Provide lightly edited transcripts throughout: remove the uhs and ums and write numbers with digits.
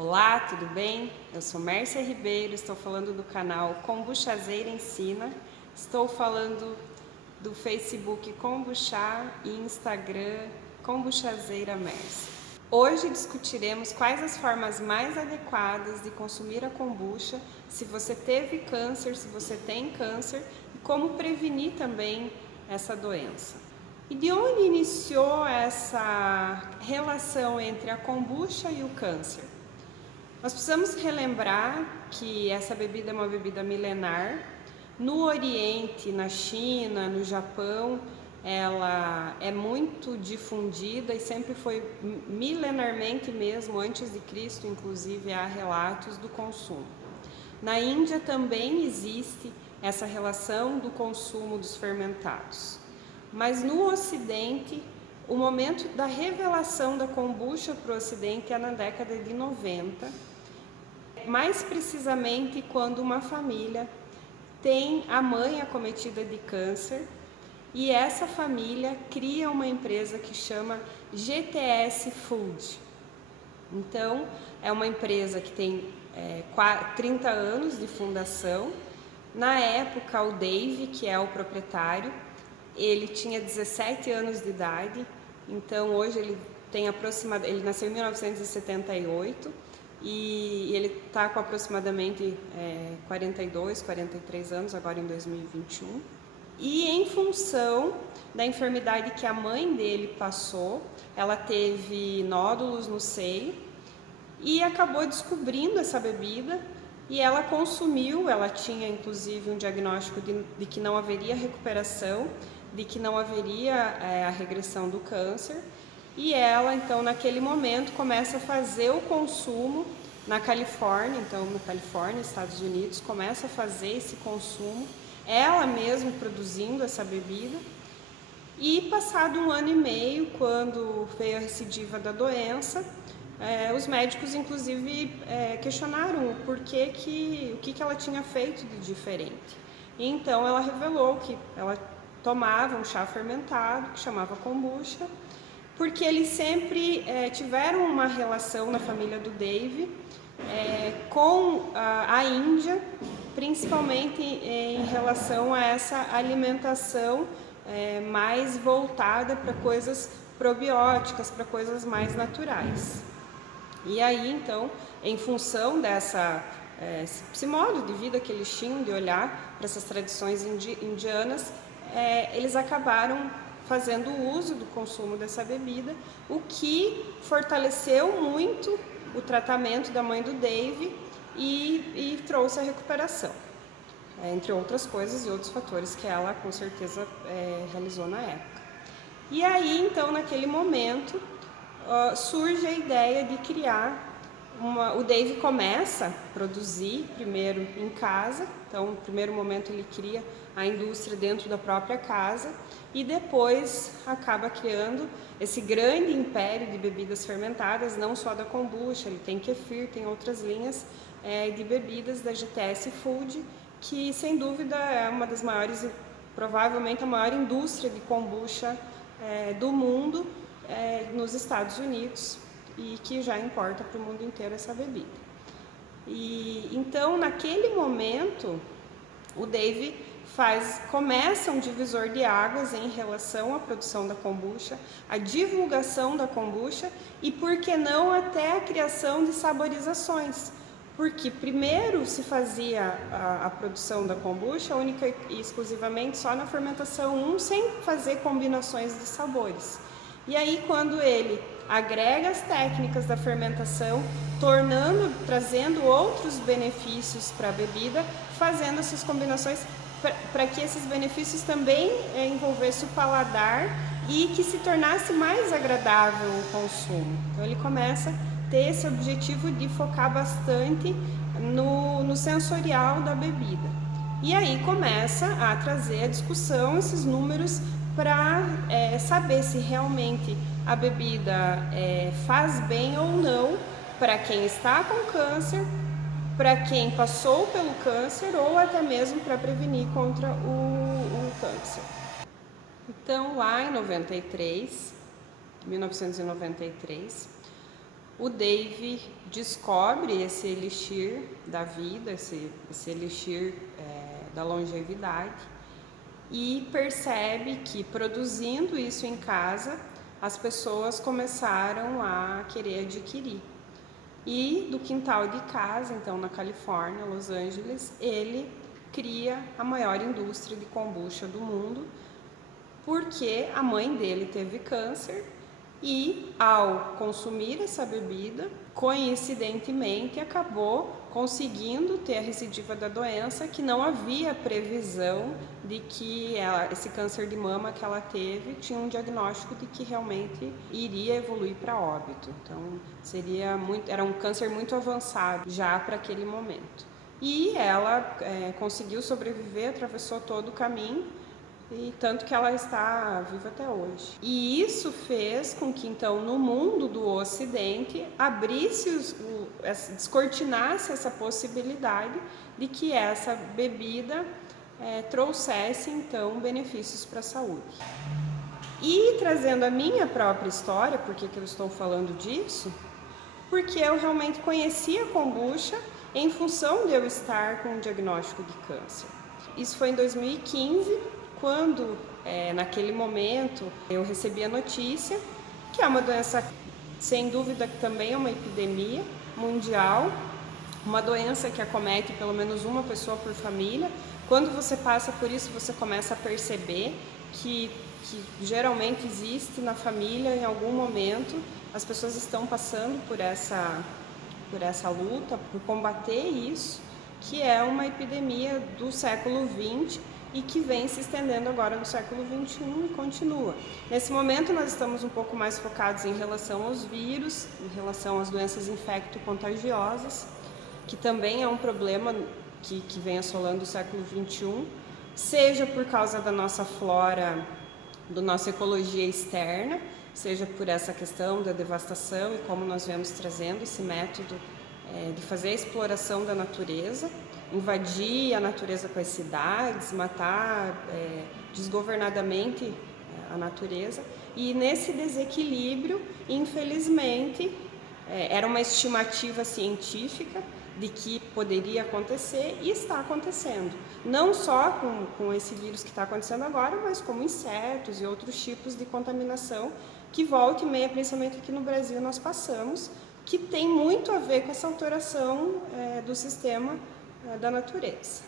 Olá, tudo bem? Eu sou Mércia Ribeiro, estou falando do canal Kombuchazeira Ensina. Estou falando do Facebook Kombucha e Instagram Kombuchazeira Mércia. Hoje discutiremos quais as formas mais adequadas de consumir a kombucha, se você teve câncer, se você tem câncer e como prevenir também essa doença. E de onde iniciou essa relação entre a kombucha e o câncer? Nós precisamos relembrar que essa bebida é uma bebida milenar. No Oriente, na China, no Japão, ela é muito difundida e sempre foi milenarmente mesmo, antes de Cristo, inclusive, há relatos do consumo. Na Índia também existe essa relação do consumo dos fermentados. Mas no Ocidente, o momento da revelação da kombucha para o Ocidente é na década de 90, mais precisamente quando uma família tem a mãe acometida de câncer e essa família cria uma empresa que chama GTS Food. Então, é uma empresa que tem 30 anos de fundação. Na época, o Dave, que é o proprietário, ele tinha 17 anos de idade, então hoje ele tem ele nasceu em 1978 e ele está com aproximadamente 42, 43 anos, agora em 2021. E em função da enfermidade que a mãe dele passou, ela teve nódulos no seio e acabou descobrindo essa bebida e ela consumiu. Ela tinha inclusive um diagnóstico de que não haveria recuperação, de que não haveria a regressão do câncer, e ela então naquele momento começa a fazer o consumo na Califórnia, então na Califórnia, Estados Unidos, começa a fazer esse consumo, ela mesma produzindo essa bebida, e passado 1 ano e meio, quando veio a recidiva da doença, os médicos inclusive questionaram o que ela tinha feito de diferente. E então ela revelou que ela tomava um chá fermentado que chamava kombucha, porque eles sempre tiveram uma relação na família do Dave com a Índia, principalmente em relação a essa alimentação mais voltada para coisas probióticas, para coisas mais naturais. E aí, então, em função esse modo de vida que eles tinham de olhar para essas tradições indianas, eles acabaram fazendo uso do consumo dessa bebida, o que fortaleceu muito o tratamento da mãe do Dave e trouxe a recuperação, entre outras coisas e outros fatores que ela com certeza realizou na época. E aí, então, naquele momento, surge a ideia de criar o Dave começa a produzir primeiro em casa, então no primeiro momento ele cria a indústria dentro da própria casa e depois acaba criando esse grande império de bebidas fermentadas, não só da kombucha, ele tem kefir, tem outras linhas de bebidas da GTS Food, que sem dúvida é uma das maiores, provavelmente a maior indústria de kombucha do mundo, nos Estados Unidos, e que já importa para o mundo inteiro essa bebida. E então, naquele momento, o Dave começa um divisor de águas em relação à produção da kombucha, a divulgação da kombucha e, por que não, até a criação de saborizações. Porque primeiro se fazia a produção da kombucha única e exclusivamente só na fermentação sem fazer combinações de sabores. E aí, quando ele agrega as técnicas da fermentação, trazendo outros benefícios para a bebida, fazendo essas combinações para que esses benefícios também envolvessem o paladar e que se tornasse mais agradável o consumo. Então ele começa a ter esse objetivo de focar bastante no sensorial da bebida. E aí começa a trazer a discussão, esses números, para saber se realmente a bebida faz bem ou não para quem está com câncer, para quem passou pelo câncer ou até mesmo para prevenir contra o câncer. Então, lá em 1993, o Dave descobre esse elixir da vida, esse elixir da longevidade, e percebe que produzindo isso em casa, as pessoas começaram a querer adquirir. E do quintal de casa, então na Califórnia, Los Angeles, ele cria a maior indústria de kombucha do mundo, porque a mãe dele teve câncer e, ao consumir essa bebida, coincidentemente acabou conseguindo ter a recidiva da doença, que não havia previsão de que esse câncer de mama que ela teve tinha um diagnóstico de que realmente iria evoluir para óbito. Então era um câncer muito avançado já para aquele momento. E ela conseguiu sobreviver, atravessou todo o caminho, e tanto que ela está viva até hoje. E isso fez com que, então, no mundo do Ocidente, descortinasse essa possibilidade de que essa bebida trouxesse, então, benefícios para a saúde. E trazendo a minha própria história, por que eu estou falando disso? Porque eu realmente conhecia a kombucha em função de eu estar com um diagnóstico de câncer. Isso foi em 2015, quando, naquele momento, eu recebi a notícia que é uma doença, sem dúvida, que também é uma epidemia mundial, uma doença que acomete pelo menos uma pessoa por família. Quando você passa por isso, você começa a perceber que geralmente existe na família, em algum momento, as pessoas estão passando por essa luta, por combater isso, que é uma epidemia do século XX, e que vem se estendendo agora no século XXI e continua. Nesse momento nós estamos um pouco mais focados em relação aos vírus, em relação às doenças infecto-contagiosas, que também é um problema que vem assolando o século XXI, seja por causa da nossa flora, da nossa ecologia externa, seja por essa questão da devastação e como nós vemos trazendo esse método de fazer a exploração da natureza, invadir a natureza com as cidades, matar desgovernadamente a natureza. E nesse desequilíbrio, infelizmente, era uma estimativa científica de que poderia acontecer e está acontecendo. Não só com esse vírus que está acontecendo agora, mas como insetos e outros tipos de contaminação que volta e meia, principalmente aqui no Brasil, nós passamos, que tem muito a ver com essa alteração do sistema da natureza,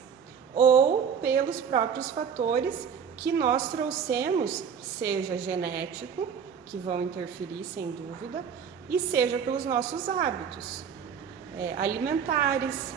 ou pelos próprios fatores que nós trouxemos, seja genético, que vão interferir sem dúvida, e seja pelos nossos hábitos alimentares,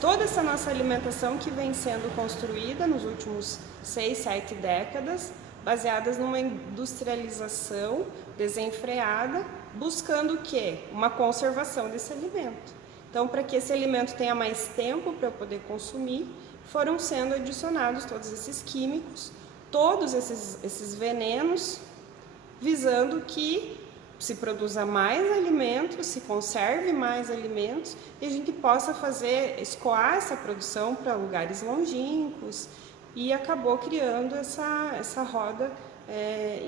toda essa nossa alimentação que vem sendo construída nos últimos 6, 7 décadas, baseadas numa industrialização desenfreada, buscando o quê? Uma conservação desse alimento. Então, para que esse alimento tenha mais tempo para eu poder consumir, foram sendo adicionados todos esses químicos, todos esses venenos, visando que se produza mais alimentos, se conserve mais alimentos e a gente possa escoar essa produção para lugares longínquos, e acabou criando essa roda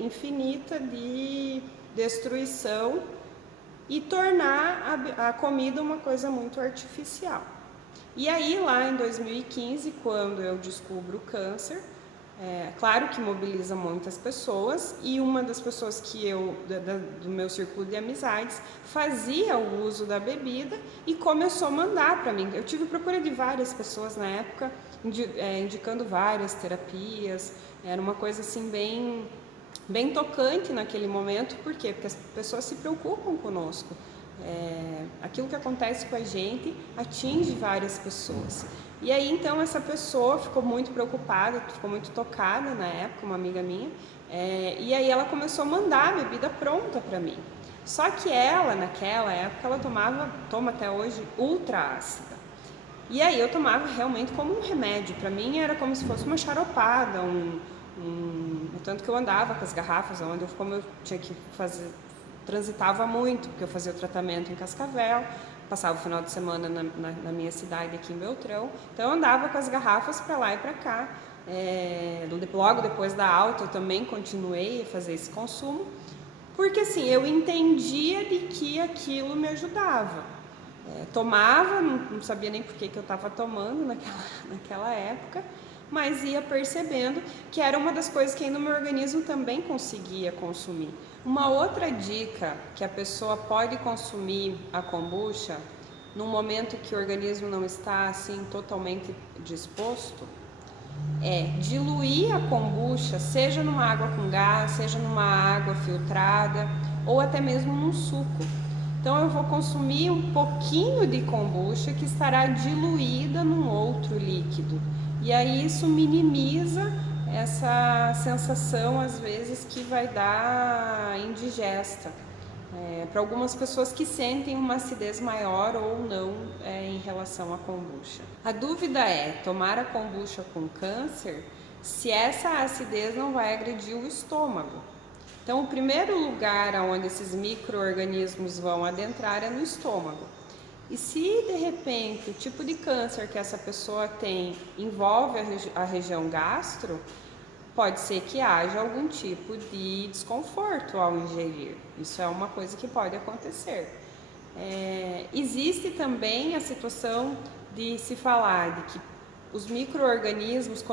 infinita de destruição e tornar a comida uma coisa muito artificial. E aí, lá em 2015, quando eu descubro o câncer, claro que mobiliza muitas pessoas, e uma das pessoas que do meu círculo de amizades, fazia o uso da bebida e começou a mandar para mim. Eu tive procura de várias pessoas na época, indicando várias terapias. Era uma coisa assim bem tocante naquele momento. Por quê? Porque as pessoas se preocupam conosco. Aquilo que acontece com a gente atinge várias pessoas. E aí, então, essa pessoa ficou muito preocupada, ficou muito tocada na época, uma amiga minha, e aí ela começou a mandar a bebida pronta para mim. Só que ela, naquela época, ela toma até hoje ultra ácida. E aí eu tomava realmente como um remédio. Para mim era como se fosse uma charopada, tanto que eu andava com as garrafas, como eu tinha que fazer, transitava muito, porque eu fazia o tratamento em Cascavel, passava o final de semana na minha cidade aqui em Beltrão, então eu andava com as garrafas para lá e para cá. Logo depois da alta eu também continuei a fazer esse consumo. Porque assim, eu entendia de que aquilo me ajudava. Tomava, não sabia nem por que eu estava tomando naquela época, mas ia percebendo que era uma das coisas que ainda o meu organismo também conseguia consumir. Uma outra dica que a pessoa pode consumir a kombucha no momento que o organismo não está assim totalmente disposto é diluir a kombucha, seja numa água com gás, seja numa água filtrada ou até mesmo num suco. Então eu vou consumir um pouquinho de kombucha que estará diluída num outro líquido. E aí isso minimiza essa sensação, às vezes, que vai dar indigesta. Para algumas pessoas que sentem uma acidez maior ou não em relação à kombucha. A dúvida é tomar a kombucha com câncer se essa acidez não vai agredir o estômago. Então, o primeiro lugar onde esses micro-organismos vão adentrar é no estômago. E se de repente o tipo de câncer que essa pessoa tem envolve a região gastro, pode ser que haja algum tipo de desconforto ao ingerir. Isso é uma coisa que pode acontecer. Existe também a situação de se falar de que os micro-organismos,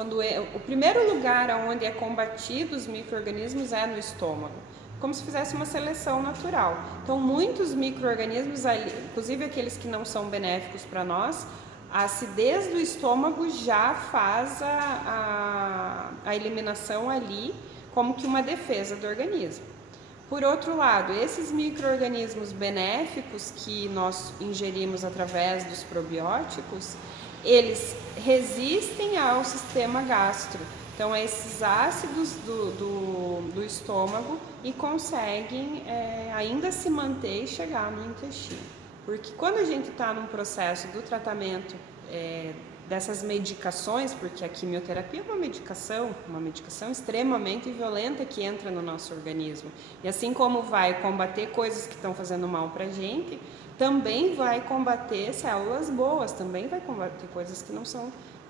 o primeiro lugar onde é combatido os micro-organismos é no estômago, como se fizesse uma seleção natural. Então, muitos micro-organismos, inclusive aqueles que não são benéficos para nós, a acidez do estômago já faz a eliminação ali como que uma defesa do organismo. Por outro lado, esses micro-organismos benéficos que nós ingerimos através dos probióticos, eles resistem ao sistema gastro, então a esses ácidos do estômago e conseguem ainda se manter e chegar no intestino. Porque quando a gente está num processo do tratamento dessas medicações, porque a quimioterapia é uma medicação extremamente violenta que entra no nosso organismo. E assim como vai combater coisas que estão fazendo mal para a gente, também vai combater células boas, também vai combater coisas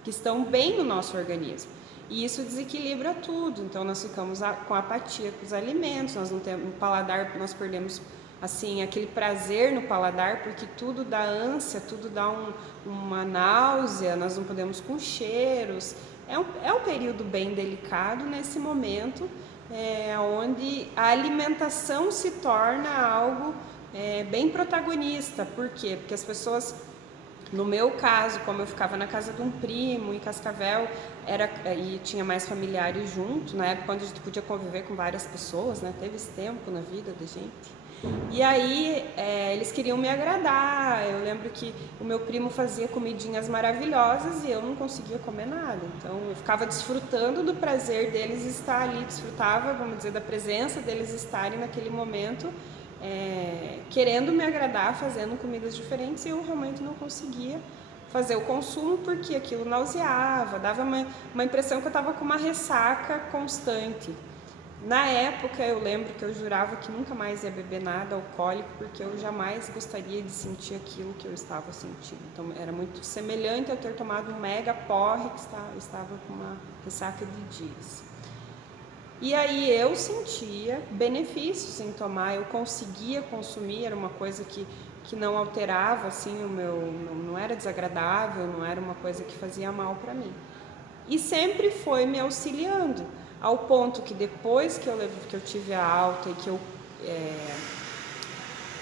que estão bem no nosso organismo. E isso desequilibra tudo, então nós ficamos com apatia com os alimentos, nós não temos, no paladar nós perdemos assim, aquele prazer no paladar, porque tudo dá ânsia, tudo dá uma náusea, nós não podemos com cheiros. É um período bem delicado nesse momento, onde a alimentação se torna algo bem protagonista. Por quê? Porque as pessoas, no meu caso, como eu ficava na casa de um primo em Cascavel, e tinha mais familiares junto, na época onde a gente podia conviver com várias pessoas, né? Teve esse tempo na vida da gente. E aí eles queriam me agradar. Eu lembro que o meu primo fazia comidinhas maravilhosas e eu não conseguia comer nada. Então eu ficava desfrutando do prazer deles estar ali, desfrutava, vamos dizer, da presença deles estarem naquele momento, querendo me agradar, fazendo comidas diferentes, e eu realmente não conseguia fazer o consumo porque aquilo nauseava, dava uma impressão que eu estava com uma ressaca constante. Na época eu lembro que eu jurava que nunca mais ia beber nada alcoólico, porque eu jamais gostaria de sentir aquilo que eu estava sentindo. Então era muito semelhante a eu ter tomado um mega porre que estava com uma ressaca de dias. E aí eu sentia benefícios em tomar, eu conseguia consumir, era uma coisa que não alterava assim não era desagradável, não era uma coisa que fazia mal para mim. E sempre foi me auxiliando, ao ponto que depois que eu tive a alta e que eu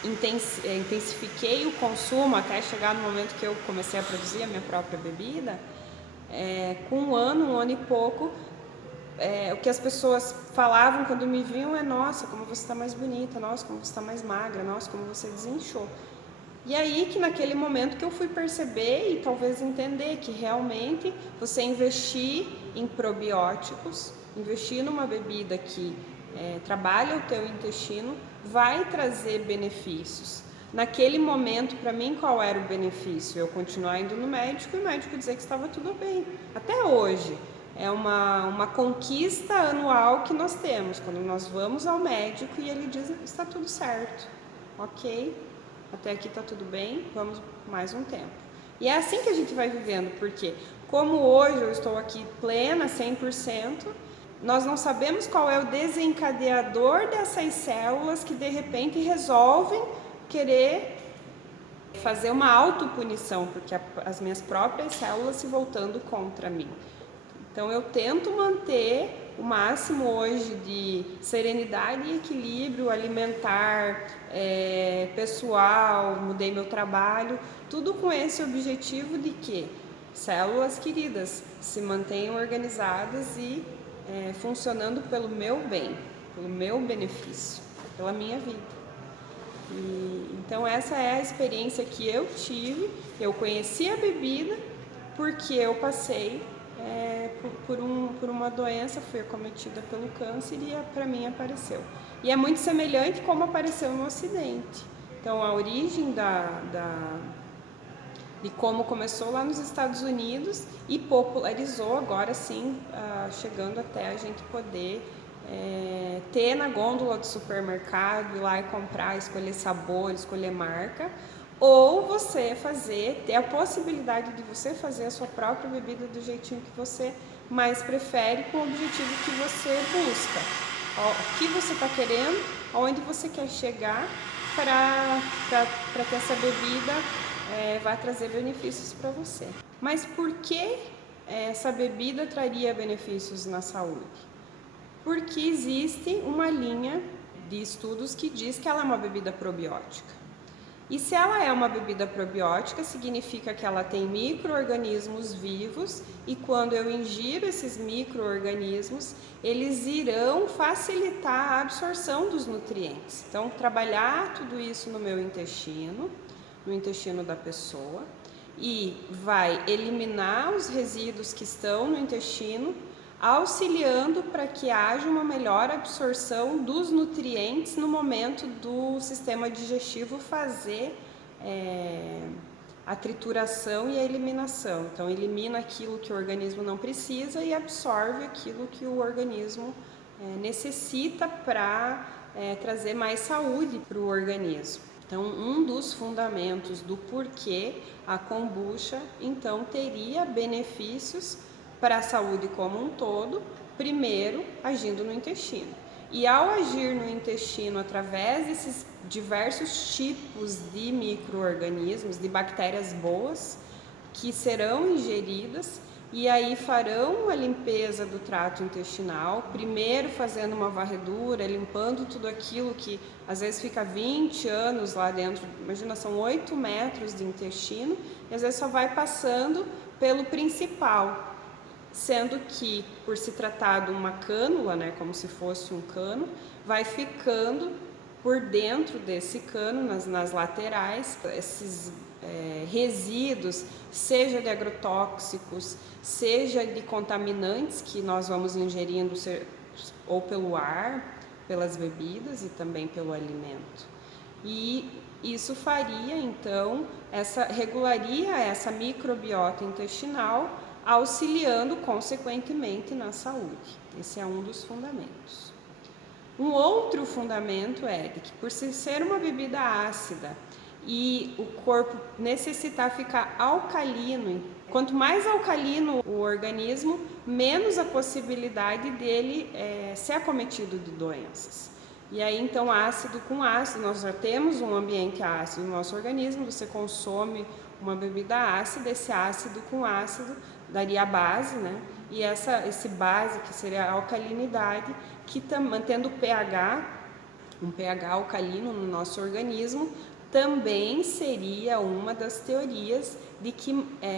intensifiquei o consumo até chegar no momento que eu comecei a produzir a minha própria bebida, com um ano e pouco, o que as pessoas falavam quando me viam nossa, como você está mais bonita, nossa, como você está mais magra, nossa, como você desinchou. E aí que naquele momento que eu fui perceber e talvez entender que realmente você investir em probióticos, investir numa bebida que trabalha o teu intestino, vai trazer benefícios. Naquele momento, para mim, qual era o benefício? Eu continuar indo no médico e o médico dizer que estava tudo bem. Até hoje, é uma conquista anual que nós temos, quando nós vamos ao médico e ele diz, está tudo certo, ok, até aqui está tudo bem, vamos mais um tempo. E é assim que a gente vai vivendo, porque como hoje eu estou aqui plena, 100%, nós não sabemos qual é o desencadeador dessas células que de repente resolvem querer fazer uma autopunição, porque as minhas próprias células se voltando contra mim. Então eu tento manter o máximo hoje de serenidade e equilíbrio alimentar, pessoal, mudei meu trabalho, tudo com esse objetivo de que células queridas se mantenham organizadas e funcionando pelo meu bem, pelo meu benefício, pela minha vida. Então essa é a experiência que eu tive. Eu conheci a bebida porque eu passei por uma doença, fui acometida pelo câncer e para mim apareceu. E é muito semelhante como apareceu no Ocidente. Então a origem de como começou lá nos Estados Unidos e popularizou agora sim, chegando até a gente poder ter na gôndola do supermercado, ir lá e comprar, escolher sabor, escolher marca, ou você ter a possibilidade de você fazer a sua própria bebida do jeitinho que você mais prefere, com o objetivo que você busca. O que você está querendo, aonde você quer chegar para que essa bebida vai trazer benefícios para você. Mas por que essa bebida traria benefícios na saúde? Porque existe uma linha de estudos que diz que ela é uma bebida probiótica. E se ela é uma bebida probiótica, significa que ela tem micro-organismos vivos e quando eu ingiro esses micro-organismos, eles irão facilitar a absorção dos nutrientes. Então, trabalhar tudo isso no meu intestino, no intestino da pessoa, e vai eliminar os resíduos que estão no intestino, auxiliando para que haja uma melhor absorção dos nutrientes no momento do sistema digestivo fazer a trituração e a eliminação. Então, elimina aquilo que o organismo não precisa e absorve aquilo que o organismo necessita para trazer mais saúde para o organismo. Então, um dos fundamentos do porquê a kombucha, então, teria benefícios para a saúde como um todo, primeiro agindo no intestino. E ao agir no intestino através desses diversos tipos de micro-organismos, de bactérias boas, que serão ingeridas e aí farão a limpeza do trato intestinal, primeiro fazendo uma varredura, limpando tudo aquilo que às vezes fica 20 anos lá dentro, imagina, são 8 metros de intestino, e às vezes só vai passando pelo principal, sendo que, por se tratar de uma cânula, né, como se fosse um cano, vai ficando por dentro desse cano, nas laterais, esses resíduos, seja de agrotóxicos, seja de contaminantes que nós vamos ingerindo, ou pelo ar, pelas bebidas e também pelo alimento. E isso faria, então, regularia essa microbiota intestinal, auxiliando consequentemente na saúde. Esse é um dos fundamentos. Um outro fundamento é de que, por ser uma bebida ácida e o corpo necessitar ficar alcalino, quanto mais alcalino o organismo, menos a possibilidade dele ser acometido de doenças. E aí, então, ácido com ácido, nós já temos um ambiente ácido no nosso organismo, você consome uma bebida ácida, esse ácido com ácido daria a base, né? E esse base, que seria a alcalinidade, que mantendo o pH, um pH alcalino no nosso organismo, também seria uma das teorias de que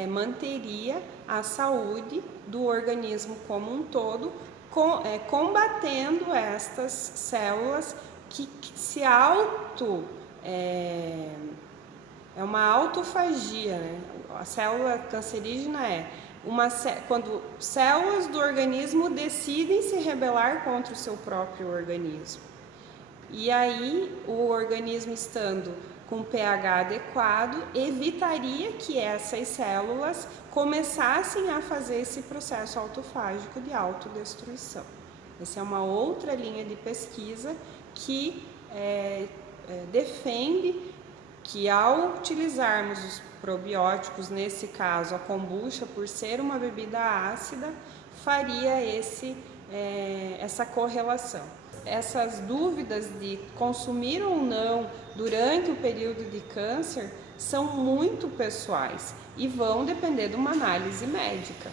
manteria a saúde do organismo como um todo, combatendo estas células que se é uma autofagia, né? A célula cancerígena quando células do organismo decidem se rebelar contra o seu próprio organismo. E aí, o organismo estando com pH adequado, evitaria que essas células começassem a fazer esse processo autofágico de autodestruição. Essa é uma outra linha de pesquisa que defende que, ao utilizarmos os probióticos, nesse caso a kombucha, por ser uma bebida ácida, faria esse essa correlação. Essas dúvidas de consumir ou não durante o período de câncer são muito pessoais e vão depender de uma análise médica,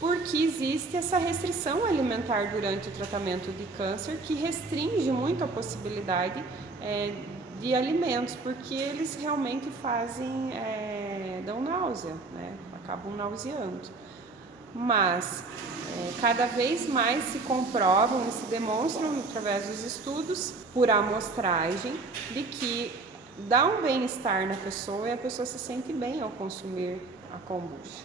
porque existe essa restrição alimentar durante o tratamento de câncer que restringe muito a possibilidade de alimentos, porque eles realmente dão náusea, né? Acabam nauseando. Mas cada vez mais se comprovam e se demonstram através dos estudos por amostragem de que dá um bem-estar na pessoa e a pessoa se sente bem ao consumir a kombucha.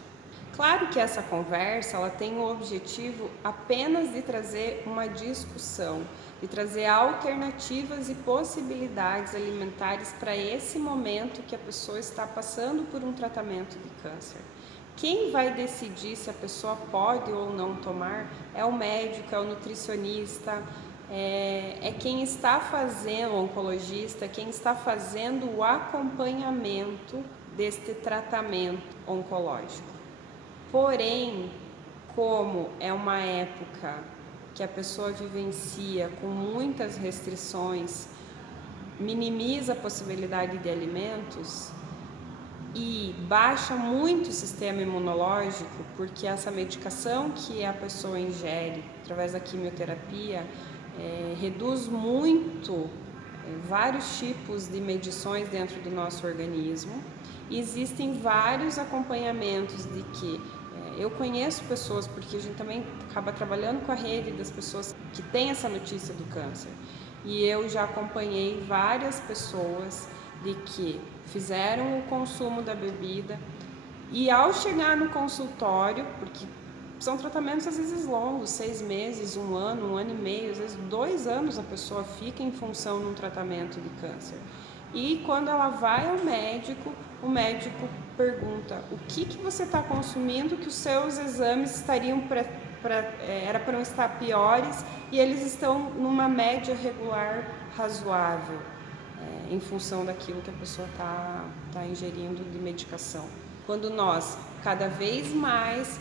Claro que essa conversa ela tem o objetivo apenas de trazer uma discussão, de trazer alternativas e possibilidades alimentares para esse momento que a pessoa está passando por um tratamento de câncer. Quem vai decidir se a pessoa pode ou não tomar é o médico, é o nutricionista, é quem está fazendo, o oncologista, quem está fazendo o acompanhamento deste tratamento oncológico. Porém, como é uma época que a pessoa vivencia com muitas restrições, minimiza a possibilidade de alimentos e baixa muito o sistema imunológico, porque essa medicação que a pessoa ingere através da quimioterapia reduz muito vários tipos de medições dentro do nosso organismo. E existem vários acompanhamentos de que eu conheço pessoas, porque a gente também acaba trabalhando com a rede das pessoas que têm essa notícia do câncer. E eu já acompanhei várias pessoas de que fizeram o consumo da bebida e ao chegar no consultório, porque são tratamentos às vezes longos, 6 meses, 1 ano, 1 ano e meio, às vezes 2 anos a pessoa fica em função de um tratamento de câncer. E quando ela vai ao médico, o médico pergunta o que você está consumindo que os seus exames estariam era para não estar piores e eles estão numa média regular razoável, em função daquilo que a pessoa está ingerindo de medicação. Quando nós cada vez mais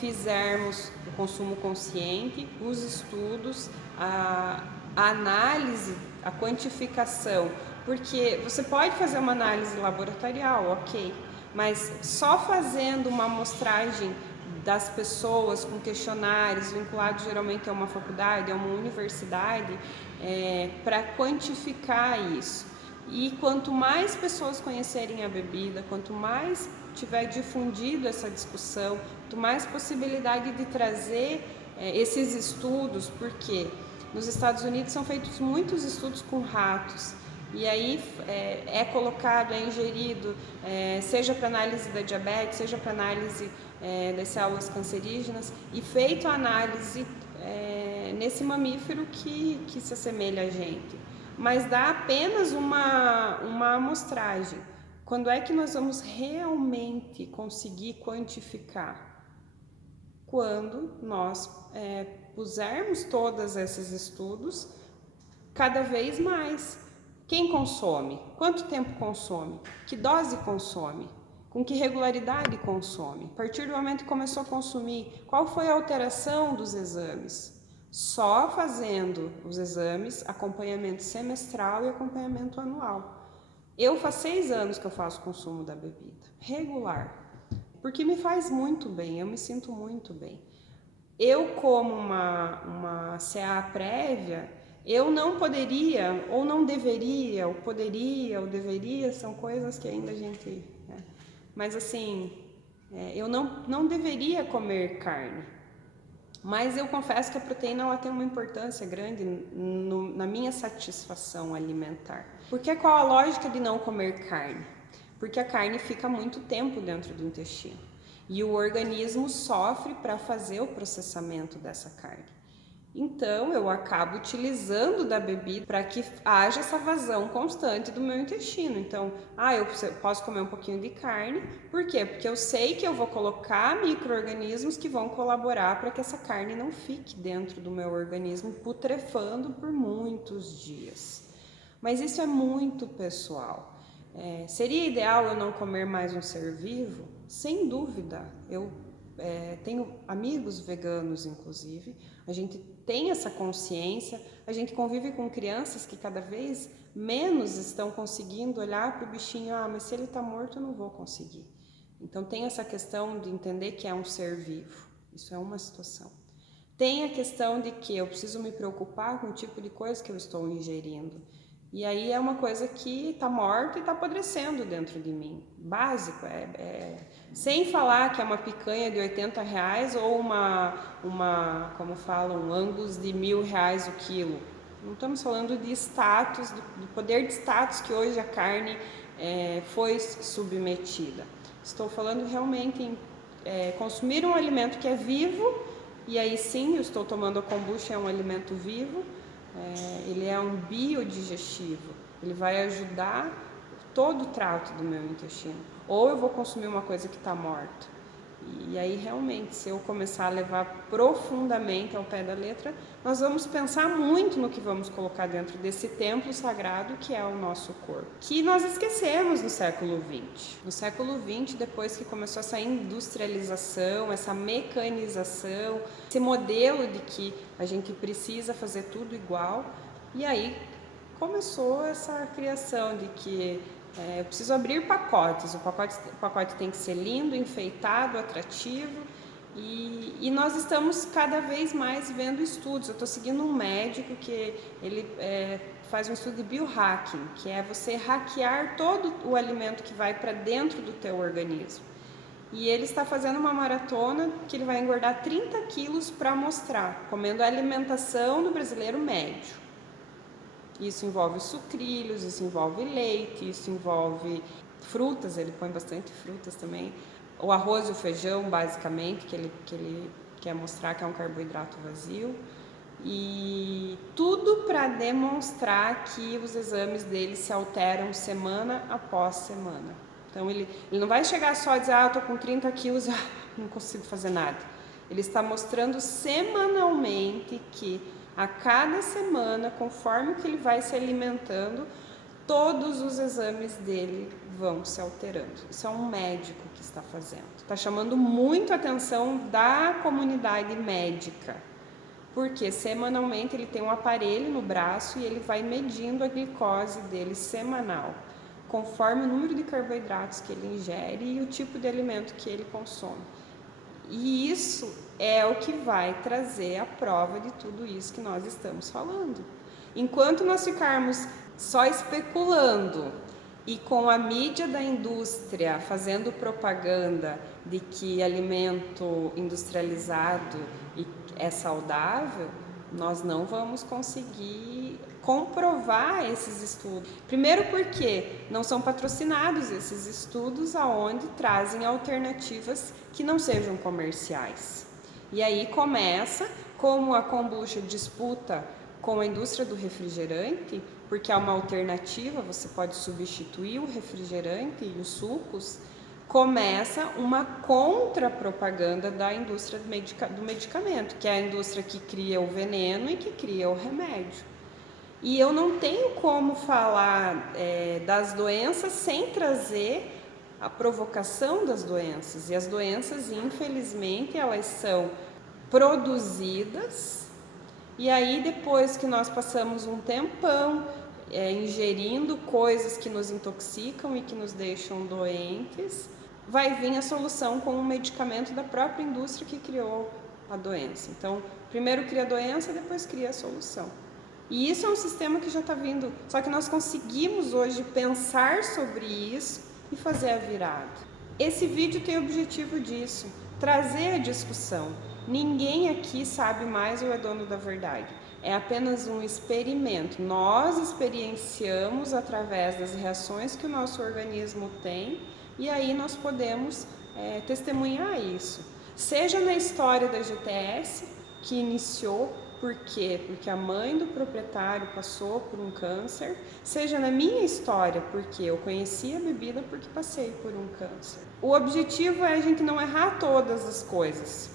fizermos o consumo consciente, os estudos, a análise, a quantificação, porque você pode fazer uma análise laboratorial, ok, mas só fazendo uma amostragem das pessoas com questionários vinculados geralmente a uma faculdade, a uma universidade, para quantificar isso. E quanto mais pessoas conhecerem a bebida, quanto mais tiver difundido essa discussão, quanto mais possibilidade de trazer esses estudos, porque nos Estados Unidos são feitos muitos estudos com ratos, e aí colocado, ingerido, seja para análise da diabetes, seja para análise das células cancerígenas, e feito a análise nesse mamífero que se assemelha a gente. Mas dá apenas uma amostragem. Quando é que nós vamos realmente conseguir quantificar? Quando nós pusermos todos esses estudos cada vez mais. Quem consome? Quanto tempo consome? Que dose consome? Com que regularidade consome? A partir do momento que começou a consumir, qual foi a alteração dos exames? Só fazendo os exames, acompanhamento semestral e acompanhamento anual. Eu faz 6 anos que eu faço consumo da bebida, regular, porque me faz muito bem, eu me sinto muito bem. Eu, como uma CA prévia, eu não poderia, ou não deveria, ou poderia, ou deveria, são coisas que ainda a gente... Mas assim, eu não deveria comer carne. Mas eu confesso que a proteína ela tem uma importância grande na minha satisfação alimentar. Porque qual a lógica de não comer carne? Porque a carne fica muito tempo dentro do intestino. E o organismo sofre para fazer o processamento dessa carne. Então, eu acabo utilizando da bebida para que haja essa vazão constante do meu intestino. Então, eu posso comer um pouquinho de carne. Por quê? Porque eu sei que eu vou colocar micro-organismos que vão colaborar para que essa carne não fique dentro do meu organismo putrefando por muitos dias. Mas isso é muito pessoal. Seria ideal eu não comer mais um ser vivo? Sem dúvida. Eu tenho amigos veganos, inclusive, a gente tem essa consciência, a gente convive com crianças que cada vez menos estão conseguindo olhar para o bichinho, mas se ele está morto eu não vou conseguir. Então tem essa questão de entender que é um ser vivo, isso é uma situação. Tem a questão de que eu preciso me preocupar com o tipo de coisa que eu estou ingerindo. E aí é uma coisa que está morta e está apodrecendo dentro de mim. Básico, sem falar que é uma picanha de R$80 ou como falam, um Angus de R$1.000 o quilo. Não estamos falando de status, do poder de status que hoje a carne foi submetida. Estou falando realmente em consumir um alimento que é vivo, e aí sim eu estou tomando a kombucha, é um alimento vivo. Ele é um biodigestivo, ele vai ajudar todo o trato do meu intestino. Ou eu vou consumir uma coisa que está morta. E aí realmente, se eu começar a levar profundamente ao pé da letra, nós vamos pensar muito no que vamos colocar dentro desse templo sagrado que é o nosso corpo. Que nós esquecemos no século XX. No século XX, depois que começou essa industrialização, essa mecanização, esse modelo de que a gente precisa fazer tudo igual, e aí começou essa criação de que eu preciso abrir pacotes, o pacote tem que ser lindo, enfeitado, atrativo, e nós estamos cada vez mais vendo estudos. Eu estou seguindo um médico que ele faz um estudo de biohacking, que é você hackear todo o alimento que vai para dentro do teu organismo. E ele está fazendo uma maratona que ele vai engordar 30 quilos para mostrar, comendo a alimentação do brasileiro médio. Isso envolve sucrilhos, isso envolve leite, isso envolve frutas, ele põe bastante frutas também. O arroz e o feijão, basicamente, que ele quer mostrar que é um carboidrato vazio. E tudo para demonstrar que os exames dele se alteram semana após semana. Então ele não vai chegar só a dizer, eu estou com 30 quilos, não consigo fazer nada. Ele está mostrando semanalmente que a cada semana, conforme que ele vai se alimentando, todos os exames dele vão se alterando. Isso é um médico que está fazendo. Está chamando muito a atenção da comunidade médica, porque semanalmente ele tem um aparelho no braço e ele vai medindo a glicose dele semanal, conforme o número de carboidratos que ele ingere e o tipo de alimento que ele consome. E isso é o que vai trazer a prova de tudo isso que nós estamos falando. Enquanto nós ficarmos só especulando e com a mídia da indústria fazendo propaganda de que alimento industrializado é saudável, nós não vamos conseguir comprovar esses estudos. Primeiro porque não são patrocinados esses estudos aonde trazem alternativas que não sejam comerciais. E aí começa, como a kombucha disputa com a indústria do refrigerante, porque é uma alternativa, você pode substituir o refrigerante e os sucos, começa uma contra-propaganda da indústria do medicamento, que é a indústria que cria o veneno e que cria o remédio. E eu não tenho como falar das doenças sem trazer a provocação das doenças. E as doenças, infelizmente, elas são produzidas, e aí depois que nós passamos um tempão ingerindo coisas que nos intoxicam e que nos deixam doentes, vai vir a solução com um medicamento da própria indústria que criou a doença. Então, primeiro cria a doença, depois cria a solução. E isso é um sistema que já está vindo, só que nós conseguimos hoje pensar sobre isso e fazer a virada. Esse vídeo tem o objetivo disso, trazer a discussão. Ninguém aqui sabe mais ou é dono da verdade. É apenas um experimento. Nós experienciamos através das reações que o nosso organismo tem e aí nós podemos testemunhar isso. Seja na história da GTS, que iniciou, por quê? Porque a mãe do proprietário passou por um câncer, seja na minha história, porque eu conheci a bebida porque passei por um câncer. O objetivo é a gente não errar todas as coisas.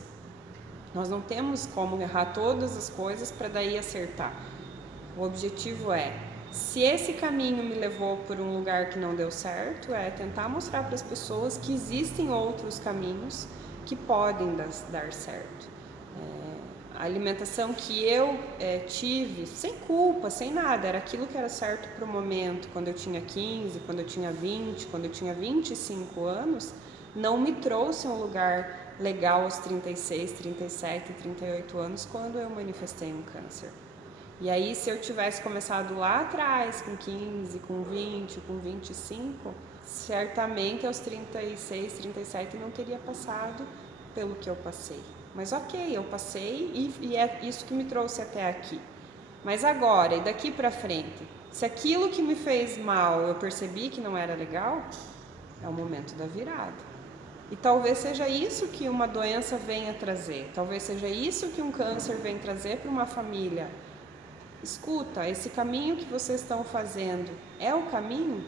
Nós não temos como errar todas as coisas para daí acertar. O objetivo é, se esse caminho me levou por um lugar que não deu certo, é tentar mostrar para as pessoas que existem outros caminhos que podem dar certo. A alimentação que eu tive, sem culpa, sem nada, era aquilo que era certo para o momento, quando eu tinha 15, quando eu tinha 20, quando eu tinha 25 anos, não me trouxe um lugar legal aos 36, 37, 38 anos, quando eu manifestei um câncer. E aí, se eu tivesse começado lá atrás, com 15, com 20, com 25, certamente aos 36, 37 não teria passado pelo que eu passei. Mas ok, eu passei e é isso que me trouxe até aqui. Mas agora, e daqui para frente, se aquilo que me fez mal eu percebi que não era legal, é o momento da virada. E talvez seja isso que uma doença venha trazer, talvez seja isso que um câncer vem trazer para uma família. Escuta, esse caminho que vocês estão fazendo é o caminho?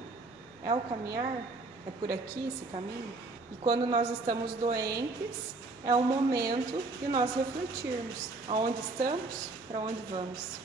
É o caminhar? É por aqui esse caminho? E quando nós estamos doentes, é o momento de nós refletirmos. Aonde estamos? Para onde vamos?